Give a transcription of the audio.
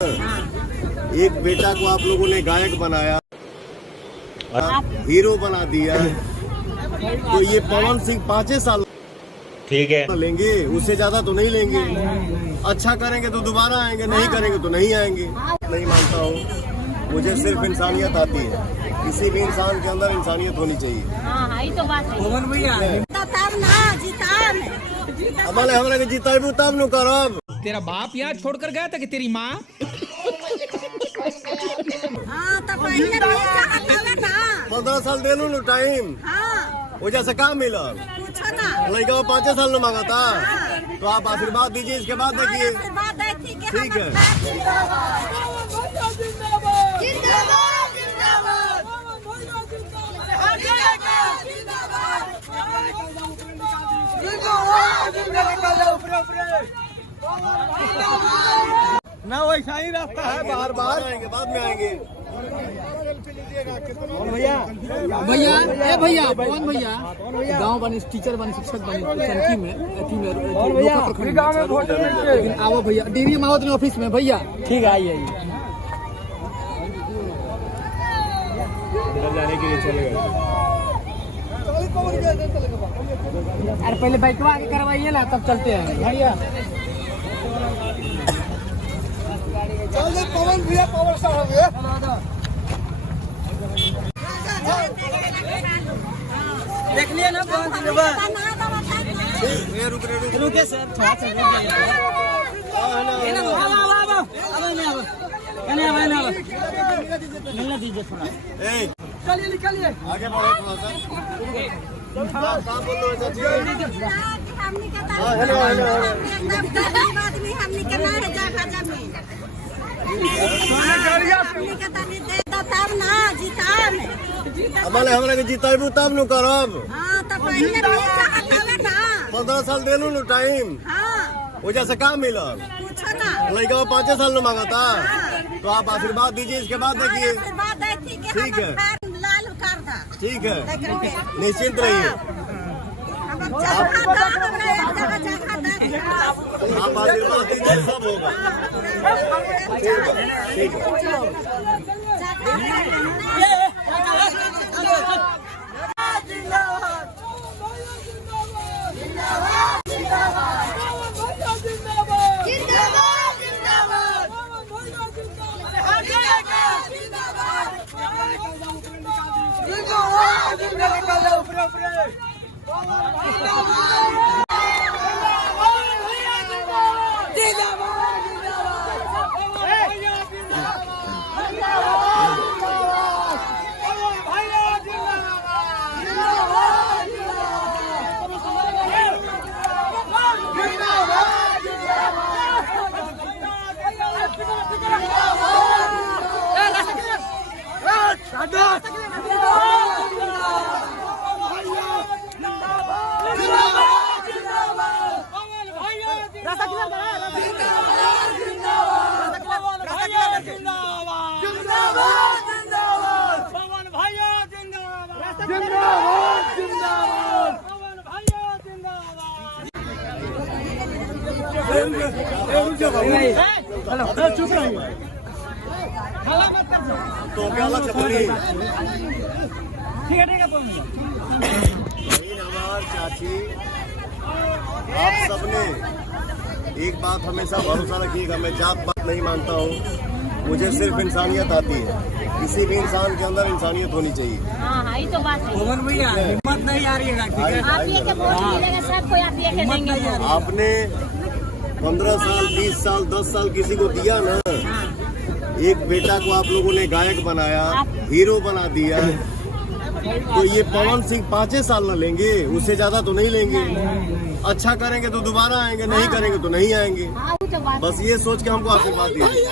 एक बेटा को आप लोगों ने गायक बनाया, हीरो बना दिया, तो ये पवन सिंह 5 साल ठीक है लेंगे, उससे ज्यादा तो नहीं लेंगे। अच्छा करेंगे तो दोबारा आएंगे, नहीं करेंगे तो नहीं आएंगे। नहीं मानता हूँ, मुझे सिर्फ इंसानियत आती है। किसी भी इंसान के अंदर इंसानियत होनी चाहिए। यही तो बात है। हमारे हमारे जीताबू तब नु करब। तेरा बाप यहाँ छोड़कर गया था कि तेरी माँ? 15 साल दे लू टाइम, वजह से काम मिला। लड़का 5 साल में मांगा था, तो आप आशीर्वाद दीजिए, इसके बाद देखिए। ठीक है, ना वैसा ही रास्ता है, बार बार आएंगे, बाद में आएंगे। भैया पवन भैया गाँव बने, टीचर बने, शिक्षक बने, सनकी में लेकिन आओ भैया डेरी में आओ ऑफिस में भैया। ठीक है, आइए जाने के लिए चले गए। अरे पहले बाइक आगे करवाइए ना, तब चलते हैं भैया। पवन भैया पावर स्टार हो गया। देख लिया ना पवन रुके सर, थोड़ा सा मिलना दीजिए थोड़ा। निकलिए निकलिए, आगे बढ़ो थोड़ा सा। कहाँ बोल रहे हो चाची? हमारे हमारे जीताबू तब नु करब। 15 साल दे लू टाइम, वजह से काम मिला। लड़का 5 साल में मांगा था, तो आप आशीर्वाद दीजिए, इसके बाद देखिए। ठीक है, ठीक है, निश्चिंत रहिए। आप आशीर्वाद दीजिए, सब होगा। ठीक है। चुप रहिए, तो क्या अलग से बोलिए। ठीक है हमार चाची, आप सबने एक बात हमेशा भरोसा रखिएगा, मैं जात पात नहीं मानता हूँ, मुझे सिर्फ इंसानियत आती है। किसी भी इंसान के अंदर इंसानियत होनी चाहिए। यही तो बात है। पवन भैया हिम्मत नहीं आ रही है, आप ये के वोट मिलेगा, सबको आप ये के देंगे। आपने 15 साल, 20 साल, 10 साल किसी को दिया ना, एक बेटा को आप लोगों ने गायक बनाया, हीरो बना दिया, तो ये पवन सिंह 5 साल न लेंगे, उससे ज्यादा तो नहीं लेंगे। अच्छा करेंगे तो दोबारा आएंगे, नहीं करेंगे तो नहीं आएंगे। बस ये सोच के हमको आशीर्वाद दीजिए।